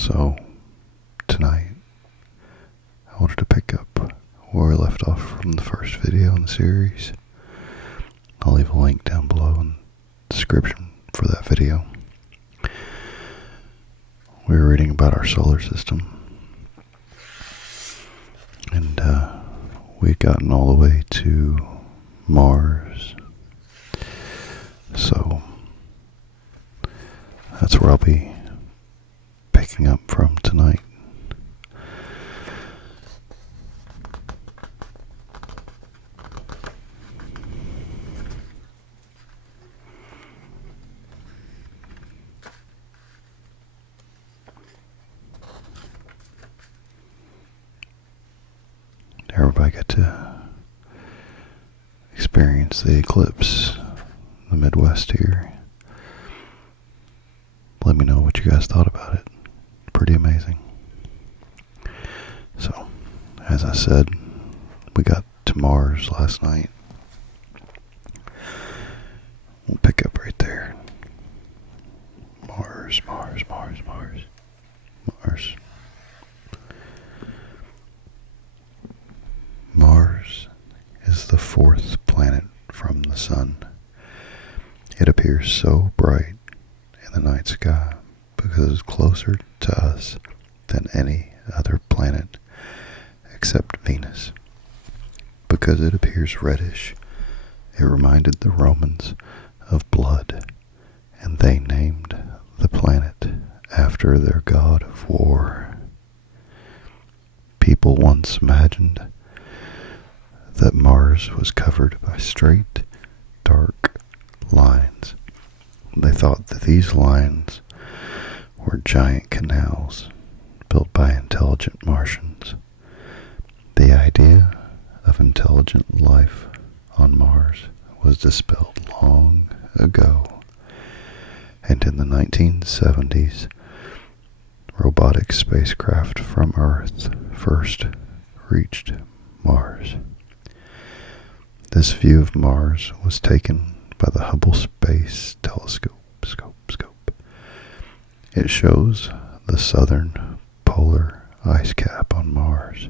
So, tonight, I wanted to pick up where I left off from the first video in the series. I'll leave a link down below in the description for that video. We were reading about our solar system, and we'd gotten all the way to Mars. So, that's where I'll be picking up from tonight. Everybody got to experience the eclipse in the Midwest here. Let me know what you guys thought about it. Pretty amazing. So, as I said, we got to Mars last night. We'll pick up right there. Mars, Mars, Mars, Mars, Mars. Mars is the fourth planet from the sun. It appears so bright in the night sky because it's closer to us than any other planet except Venus. Because it appears reddish, it reminded the Romans of blood, and they named the planet after their god of war. People once imagined that Mars was covered by straight, dark lines. They thought that these lines were giant canals built by intelligent Martians. The idea of intelligent life on Mars was dispelled long ago, and in the 1970s, robotic spacecraft from Earth first reached Mars. This view of Mars was taken by the Hubble Space Telescope. It shows the southern polar ice cap on Mars.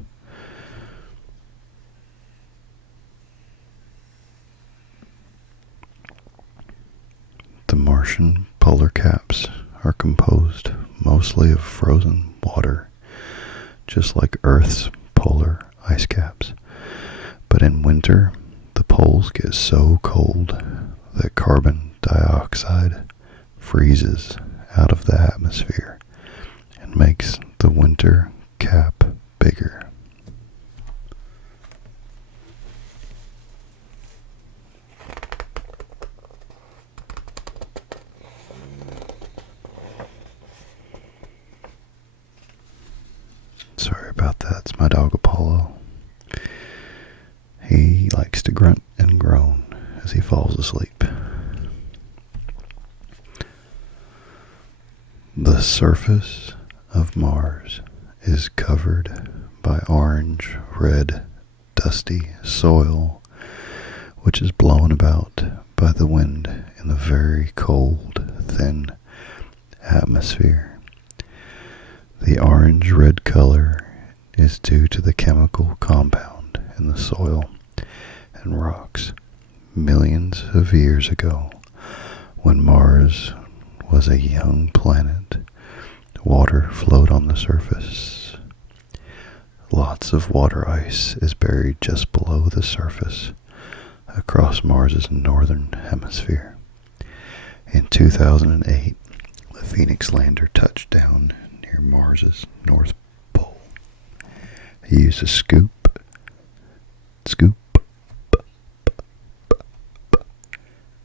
The Martian polar caps are composed mostly of frozen water, just like Earth's polar ice caps. But in winter, the poles get so cold that carbon dioxide freezes out of the atmosphere and makes the winter cap bigger. Sorry about that, it's my dog Apollo. He likes to grunt and groan as he falls asleep. The surface of Mars is covered by orange, red, dusty soil, which is blown about by the wind in the very cold, thin atmosphere. The orange-red color is due to the chemical compound in the soil and rocks millions of years ago. When Mars was a young planet, water flowed on the surface. Lots of water ice is buried just below the surface across Mars's northern hemisphere. In 2008, the Phoenix lander touched down near Mars's north pole. He used a scoop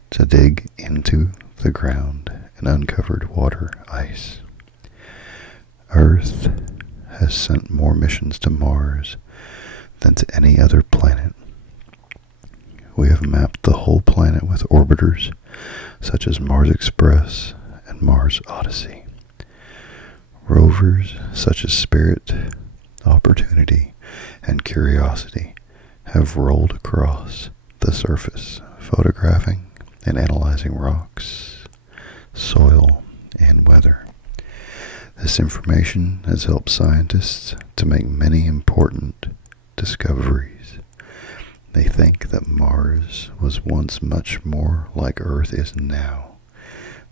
to dig into the ground and uncovered water ice. Earth has sent more missions to Mars than to any other planet. We have mapped the whole planet with orbiters such as Mars Express and Mars Odyssey. Rovers such as Spirit, Opportunity, and Curiosity have rolled across the surface, photographing and analyzing rocks, soil, and weather. This information has helped scientists to make many important discoveries. They think that Mars was once much more like Earth is now,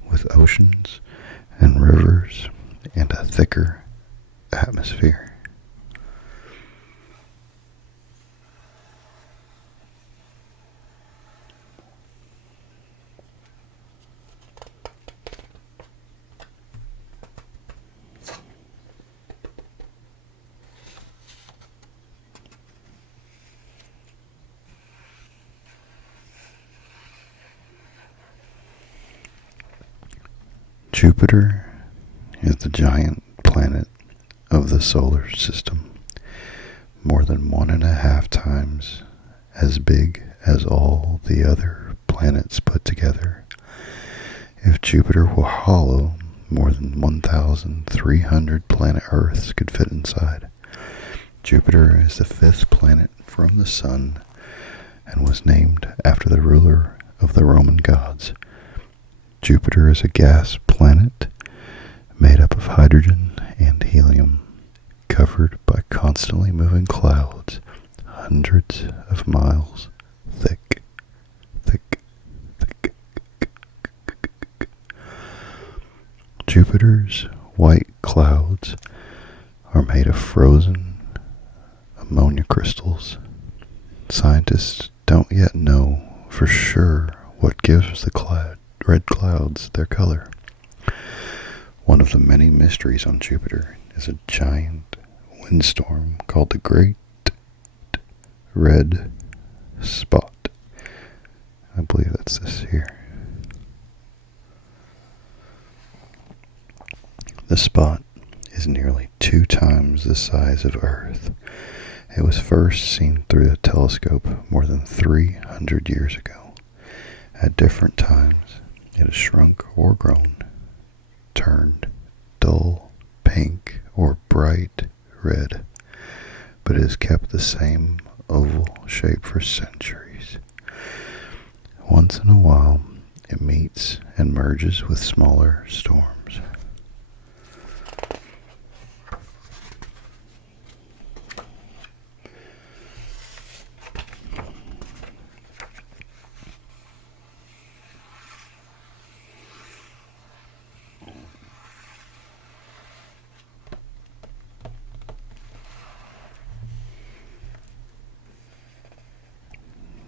with oceans and rivers and a thicker atmosphere. Jupiter is the giant planet of the solar system, more than 1.5 times as big as all the other planets put together. If Jupiter were hollow, more than 1,300 planet Earths could fit inside. Jupiter is the 5th planet from the Sun and was named after the ruler of the Roman gods. Jupiter is a gas planet made up of hydrogen and helium, covered by constantly moving clouds hundreds of miles thick. Jupiter's white clouds are made of frozen ammonia crystals. Scientists don't yet know for sure what gives the red clouds their color. One of the many mysteries on Jupiter is a giant windstorm called the Great Red Spot. I believe that's this here. The spot is nearly 2 times the size of Earth. It was first seen through a telescope more than 300 years ago. At different times, it has shrunk or grown, turned dull pink or bright red, but it has kept the same oval shape for centuries. Once in a while, it meets and merges with smaller storms.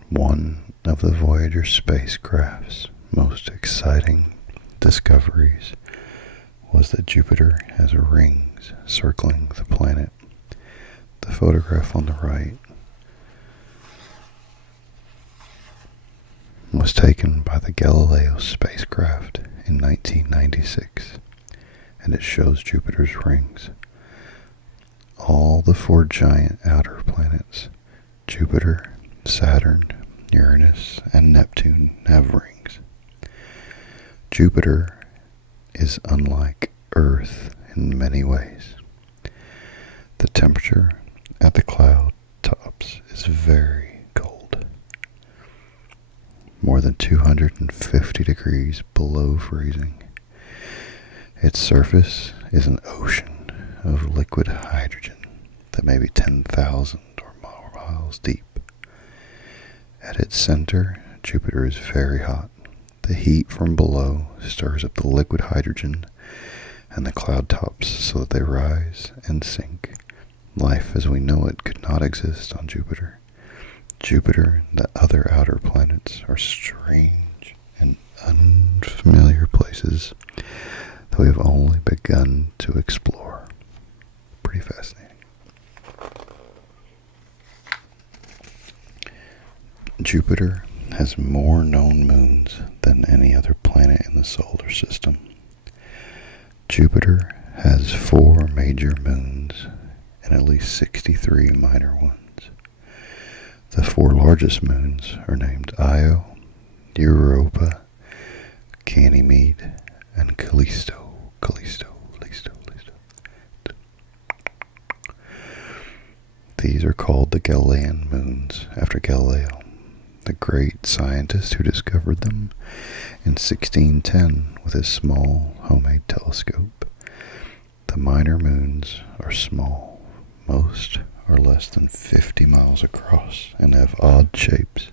One of the Voyager spacecraft's most exciting discoveries was that Jupiter has rings circling the planet. The photograph on the right was taken by the Galileo spacecraft in 1996, and it shows Jupiter's rings. All the 4 giant outer planets, Jupiter, Saturn, Uranus, and Neptune, have rings. Jupiter is unlike Earth in many ways. The temperature at the cloud tops is very cold, more than 250 degrees below freezing. Its surface is an ocean of liquid hydrogen that may be 10,000 or more miles deep. At its center, Jupiter is very hot. The heat from below stirs up the liquid hydrogen and the cloud tops so that they rise and sink. Life as we know it could not exist on Jupiter. Jupiter and the other outer planets are strange and unfamiliar places that we have only begun to explore. Pretty fascinating. Jupiter has more known moons than any other planet in the solar system. Jupiter has 4 major moons and at least 63 minor ones. The 4 largest moons are named Io, Europa, Ganymede, and Callisto. These are called the Galilean moons after Galileo, the great scientist who discovered them in 1610 with his small homemade telescope. The The minor moons are small. Most are less than 50 miles across and have odd shapes.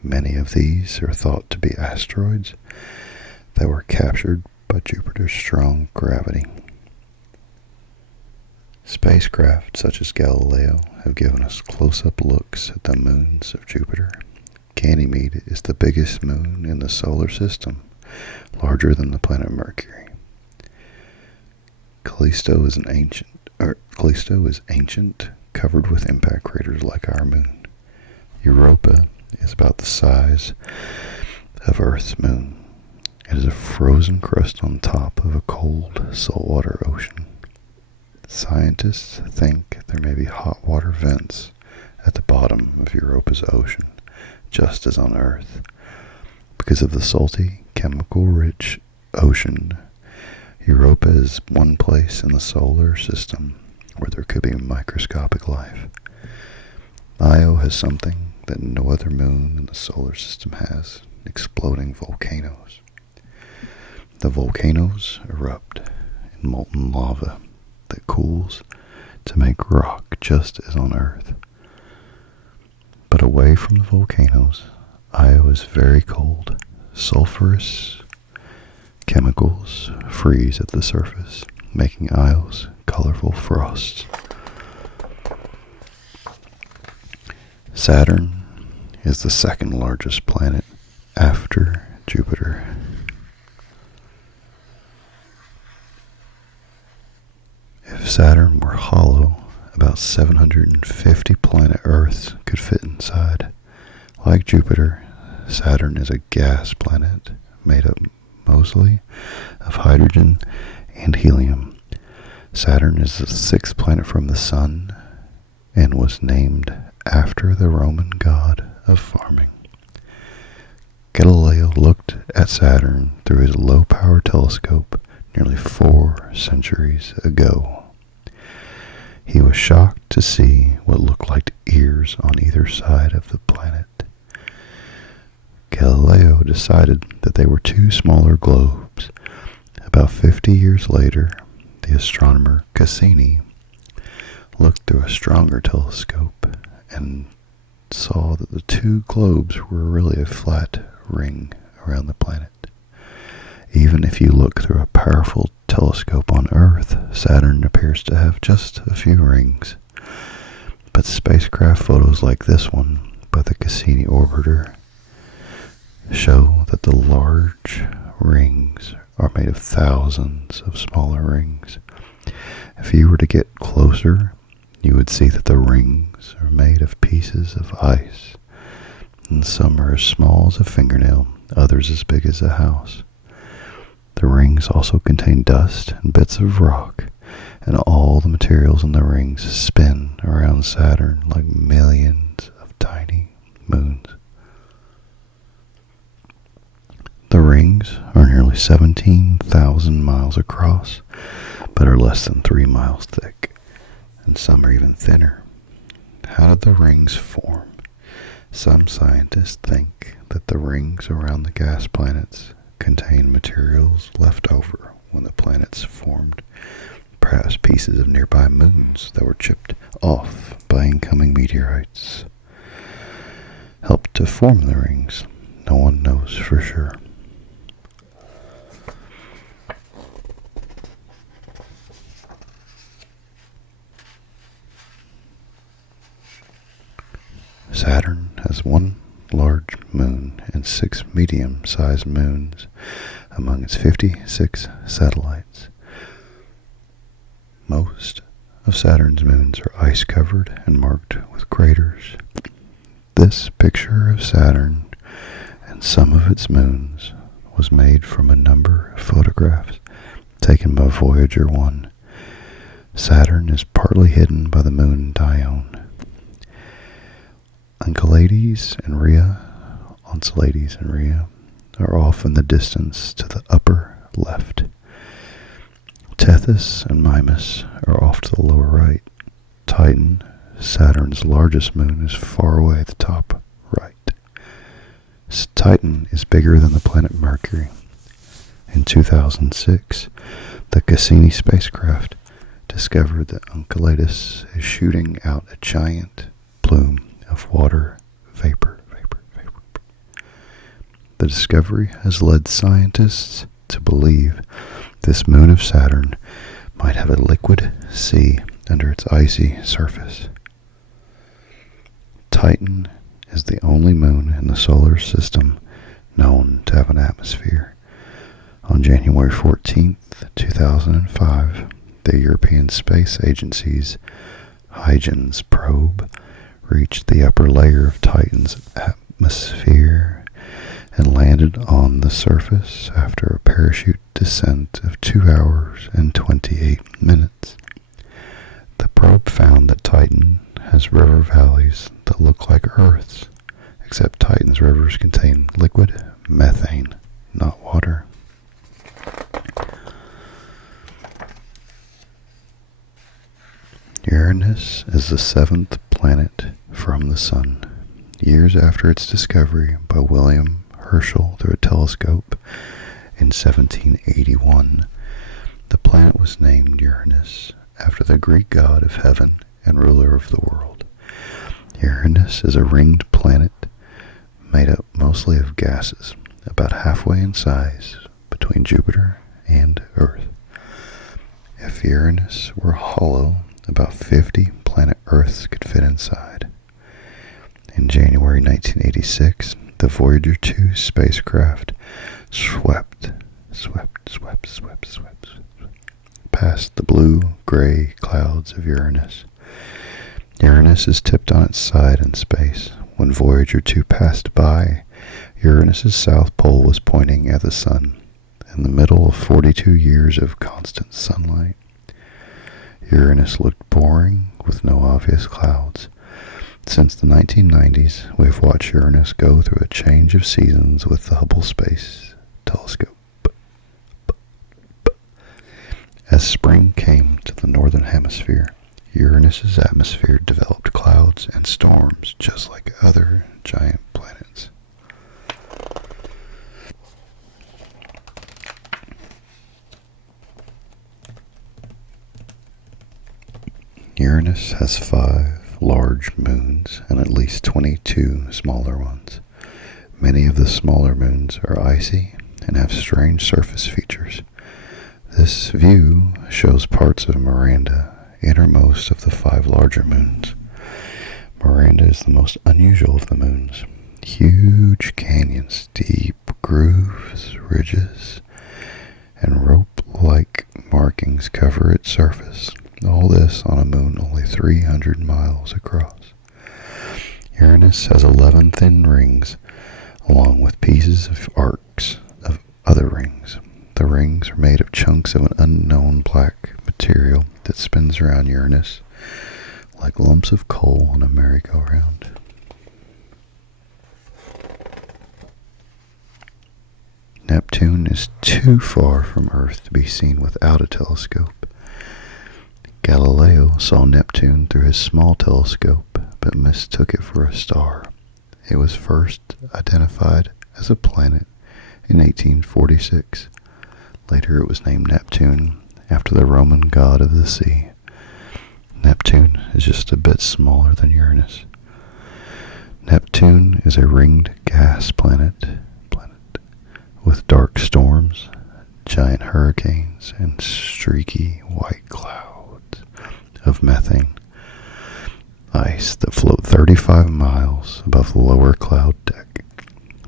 Many of these are thought to be asteroids that were captured by Jupiter's strong gravity. Spacecraft such as Galileo have given us close-up looks at the moons of Jupiter. Ganymede is the biggest moon in the solar system, larger than the planet Mercury. Callisto is ancient, covered with impact craters like our moon. Europa is about the size of Earth's moon. It is a frozen crust on top of a cold saltwater ocean. Scientists think there may be hot water vents at the bottom of Europa's ocean, just as on Earth. Because of the salty, chemical-rich ocean, Europa is one place in the solar system where there could be microscopic life. Io has something that no other moon in the solar system has: exploding volcanoes. The volcanoes erupt in molten lava that cools to make rock just as on Earth. But away from the volcanoes, Io is very cold. Sulfurous chemicals freeze at the surface, making Io's colorful frosts. Saturn is the second largest planet after Jupiter. If Saturn were hollow, about 750 planet Earths could fit inside. Like Jupiter, Saturn is a gas planet made up mostly of hydrogen and helium. Saturn is the sixth planet from the Sun and was named after the Roman god of farming. Galileo looked at Saturn through his low-power telescope nearly 4 centuries ago. He was shocked to see what looked like ears on either side of the planet. Galileo decided that they were 2 smaller globes. About 50 years later, the astronomer Cassini looked through a stronger telescope and saw that the 2 globes were really a flat ring around the planet. Even if you look through a powerful telescope on Earth, Saturn appears to have just a few rings. But spacecraft photos like this one by the Cassini orbiter show that the large rings are made of thousands of smaller rings. If you were to get closer, you would see that the rings are made of pieces of ice, and some are as small as a fingernail, others as big as a house. The rings also contain dust and bits of rock, and all the materials in the rings spin around Saturn like millions of tiny moons. The rings are nearly 17,000 miles across, but are less than 3 miles thick, and some are even thinner. How did the rings form? Some scientists think that the rings around the gas planets contain materials left over when the planets formed, perhaps pieces of nearby moons that were chipped off by incoming meteorites helped to form the rings. No one knows for sure. Saturn has 1 large moon and 6 medium-sized moons among its 56 satellites. Most of Saturn's moons are ice-covered and marked with craters. This picture of Saturn and some of its moons was made from a number of photographs taken by Voyager 1. Saturn is partly hidden by the moon Dione. Enceladus and Rhea are off in the distance to the upper left. Tethys and Mimas are off to the lower right. Titan, Saturn's largest moon, is far away at the top right. Titan is bigger than the planet Mercury. In 2006, The Cassini spacecraft discovered that Enceladus is shooting out a giant plume of water vapor. The discovery has led scientists to believe this moon of Saturn might have a liquid sea under its icy surface. Titan is the only moon in the solar system known to have an atmosphere. On January 14th, 2005, the European Space Agency's Huygens probe reached the upper layer of Titan's atmosphere and landed on the surface after a parachute descent of 2 hours and 28 minutes. The probe found that Titan has river valleys that look like Earth's, except Titan's rivers contain liquid methane, not water. Uranus is the seventh planet from the Sun. Years after its discovery by William Herschel through a telescope in 1781, the planet was named Uranus after the Greek god of heaven and ruler of the world. Uranus is a ringed planet made up mostly of gases, about halfway in size between Jupiter and Earth. If Uranus were hollow, about 50 planet Earths could fit inside. In January 1986, the Voyager 2 spacecraft swept past the blue-gray clouds of Uranus. Uranus is tipped on its side in space. When Voyager 2 passed by, Uranus's south pole was pointing at the sun, in the middle of 42 years of constant sunlight. Uranus looked boring with no obvious clouds. Since the 1990s, we've watched Uranus go through a change of seasons with the Hubble Space Telescope. As spring came to the northern hemisphere, Uranus's atmosphere developed clouds and storms just like other giant planets. Uranus has 5 large moons and at least 22 smaller ones. Many of the smaller moons are icy and have strange surface features. This view shows parts of Miranda, innermost of the 5 larger moons. Miranda is the most unusual of the moons. Huge canyons, deep grooves, ridges, and rope-like markings cover its surface. All this on a moon only 300 miles across. Uranus has 11 thin rings, along with pieces of arcs of other rings. The rings are made of chunks of an unknown black material that spins around Uranus like lumps of coal on a merry-go-round. Neptune is too far from Earth to be seen without a telescope. Galileo saw Neptune through his small telescope, but mistook it for a star. It was first identified as a planet in 1846. Later it was named Neptune, after the Roman god of the sea. Neptune is just a bit smaller than Uranus. Neptune is a ringed gas planet with dark storms, giant hurricanes, and streaky white clouds of methane ice that float 35 miles above the lower cloud deck.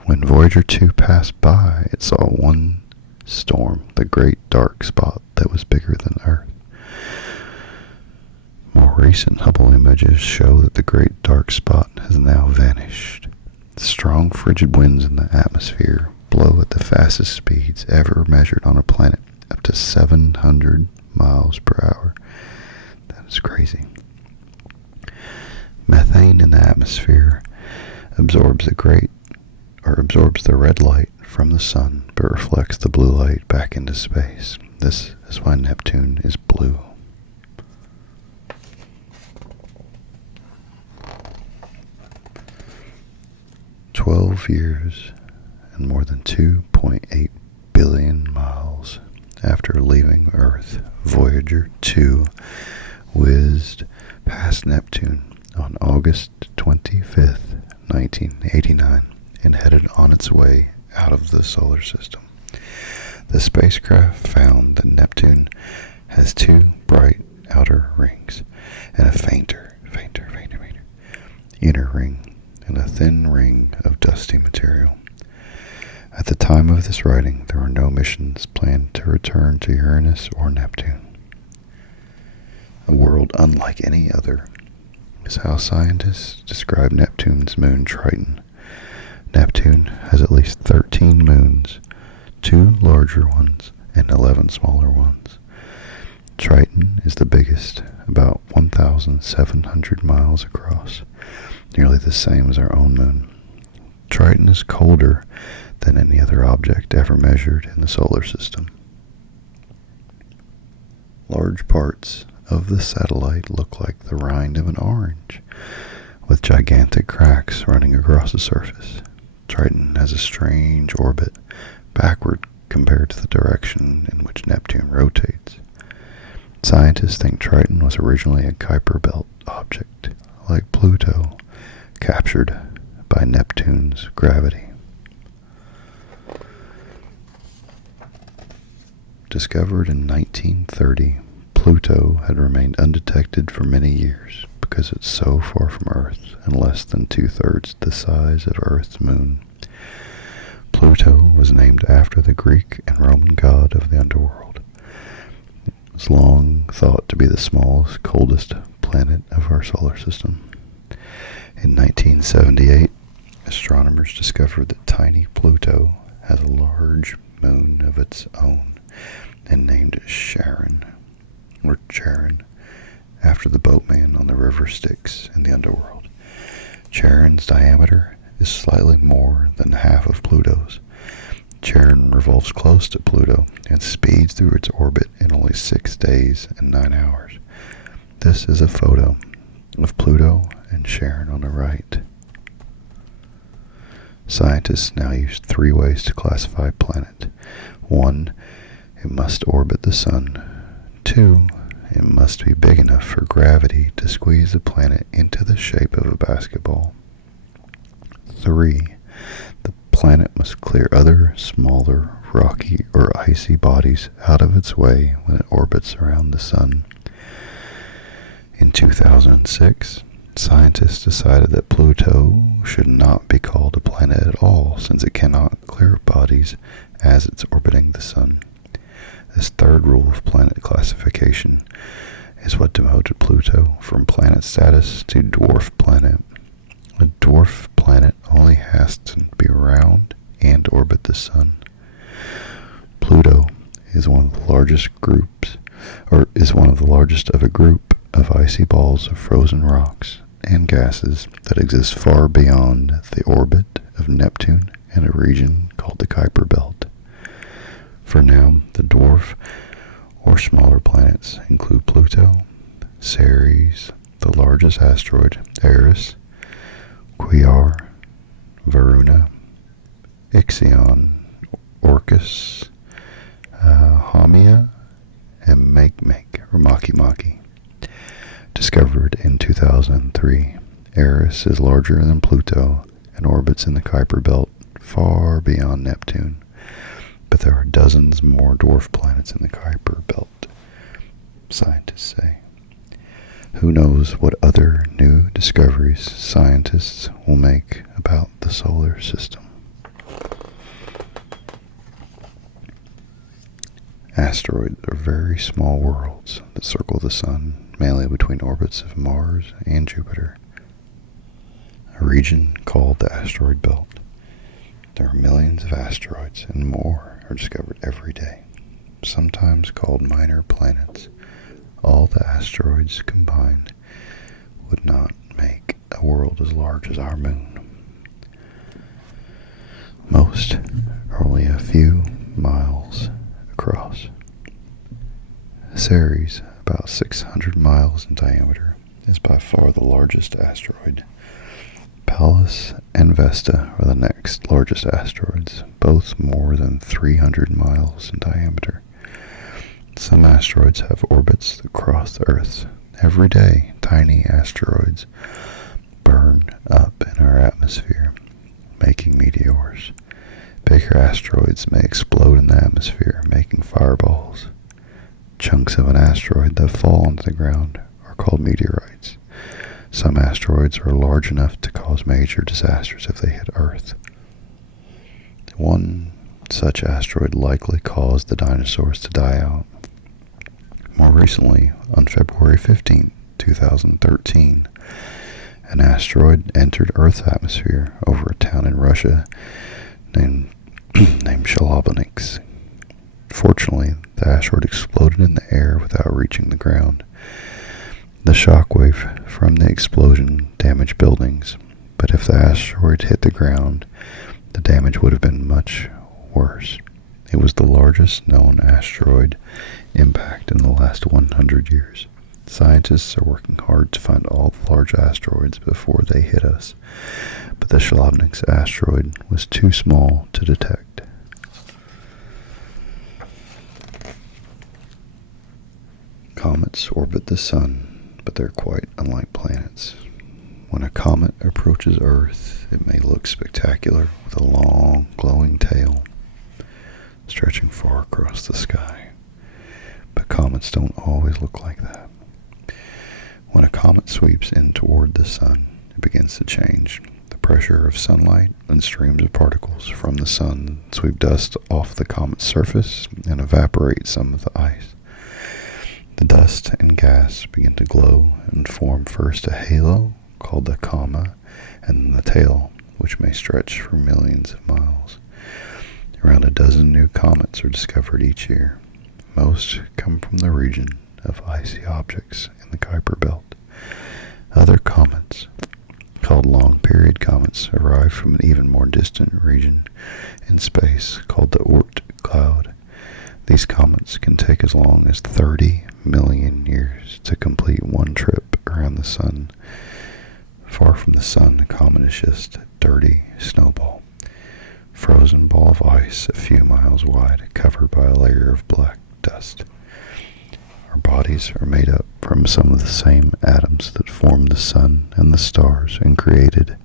When Voyager 2 passed by, it saw one storm, the Great Dark Spot that was bigger than Earth. More recent Hubble images show that the Great Dark Spot has now vanished. Strong frigid winds in the atmosphere blow at the fastest speeds ever measured on a planet, up to 700 miles per hour. That is crazy. Methane in the atmosphere absorbs the red light from the sun, but reflects the blue light back into space. This is why Neptune is blue. "12 years and more than 2.8 billion miles after leaving Earth, Voyager 2 whizzed past Neptune on August 25th, 1989, and headed on its way out of the solar system. The spacecraft found that Neptune has two bright outer rings and a fainter inner ring and a thin ring of dusty material. At the time of this writing, there were no missions planned to return to Uranus or Neptune. A world unlike any other is how scientists describe Neptune's moon Triton. Neptune has at least 13 moons, 2 larger ones and 11 smaller ones. Triton is the biggest, about 1,700 miles across, nearly the same as our own moon. Triton is colder than any other object ever measured in the solar system. Large parts of the satellite look like the rind of an orange, with gigantic cracks running across the surface. Triton has a strange orbit, backward compared to the direction in which Neptune rotates. Scientists think Triton was originally a Kuiper Belt object, like Pluto, captured by Neptune's gravity. Discovered in 1930, Pluto had remained undetected for many years because it's so far from Earth and less than 2/3 the size of Earth's moon. Pluto was named after the Greek and Roman god of the underworld. It was long thought to be the smallest, coldest planet of our solar system. In 1978, astronomers discovered that tiny Pluto has a large moon of its own and named it Charon, after the boatman on the river Styx in the underworld. Charon's diameter is slightly more than half of Pluto's. Charon revolves close to Pluto and speeds through its orbit in only 6 days and 9 hours. This is a photo of Pluto and Charon on the right. Scientists now use 3 ways to classify a planet. 1, it must orbit the sun. 2, it must be big enough for gravity to squeeze the planet into the shape of a basketball. 3, the planet must clear other, smaller, rocky or icy bodies out of its way when it orbits around the sun. In 2006, scientists decided that Pluto should not be called a planet at all, since it cannot clear bodies as it's orbiting the sun. This third rule of planet classification is what demoted Pluto from planet status to dwarf planet. A dwarf planet only has to be around and orbit the sun. Pluto is one of the largest of a group of icy balls of frozen rocks and gases that exist far beyond the orbit of Neptune and a region called the Kuiper Belt. For now, the dwarf or smaller planets include Pluto, Ceres, the largest asteroid, Eris, Quaoar, Varuna, Ixion, Orcus, Haumea, and Makemake. Discovered in 2003, Eris is larger than Pluto and orbits in the Kuiper Belt far beyond Neptune. But there are dozens more dwarf planets in the Kuiper Belt, scientists say. Who knows what other new discoveries scientists will make about the solar system. Asteroids are very small worlds that circle the sun, mainly between orbits of Mars and Jupiter, a region called the asteroid belt. There are millions of asteroids and more are discovered every day, sometimes called minor planets. All the asteroids combined would not make a world as large as our moon. Most are only a few miles across. Ceres, about 600 miles in diameter, is by far the largest asteroid. Pallas and Vesta are the next largest asteroids, both more than 300 miles in diameter. Some asteroids have orbits that cross the Earth. Every day, tiny asteroids burn up in our atmosphere, making meteors. Bigger asteroids may explode in the atmosphere, making fireballs. Chunks of an asteroid that fall onto the ground are called meteorites. Some asteroids are large enough to cause major disasters if they hit Earth. One such asteroid likely caused the dinosaurs to die out. More recently, on February 15, 2013, an asteroid entered Earth's atmosphere over a town in Russia named Chelyabinsk. Fortunately, the asteroid exploded in the air without reaching the ground. The shockwave from the explosion damaged buildings, but if the asteroid hit the ground, the damage would have been much worse. It was the largest known asteroid impact in the last 100 years. Scientists are working hard to find all the large asteroids before they hit us, but the Chelyabinsk asteroid was too small to detect. Comets orbit the sun, but they're quite unlike planets. When a comet approaches Earth, it may look spectacular with a long, glowing tail stretching far across the sky. But comets don't always look like that. When a comet sweeps in toward the sun, it begins to change. The pressure of sunlight and streams of particles from the sun sweep dust off the comet's surface and evaporate some of the ice. The dust and gas begin to glow and form first a halo called the coma, and then the tail, which may stretch for millions of miles. Around a dozen new comets are discovered each year. Most come from the region of icy objects in the Kuiper Belt. Other comets, called long-period comets, arrive from an even more distant region in space called the Oort cloud. These comets can take as long as 30 million years to complete one trip around the sun. Far from the sun, a comet is just a dirty snowball, frozen ball of ice a few miles wide, covered by a layer of black dust. Our bodies are made up from some of the same atoms that formed the sun and the stars and created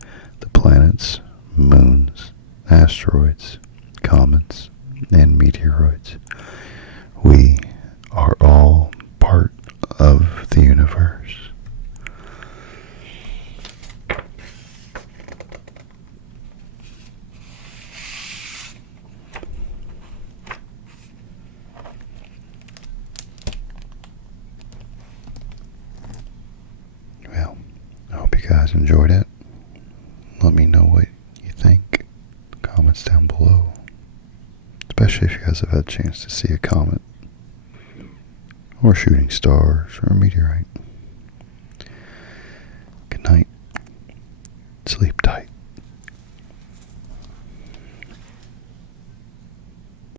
the planets, moons, asteroids, comets, and meteoroids. We are all part of the universe. Well, I hope you guys enjoyed it. Let me know what you think in the comments down below, especially if you guys have had a chance to see a comet or shooting stars or a meteorite. Good night. Sleep tight.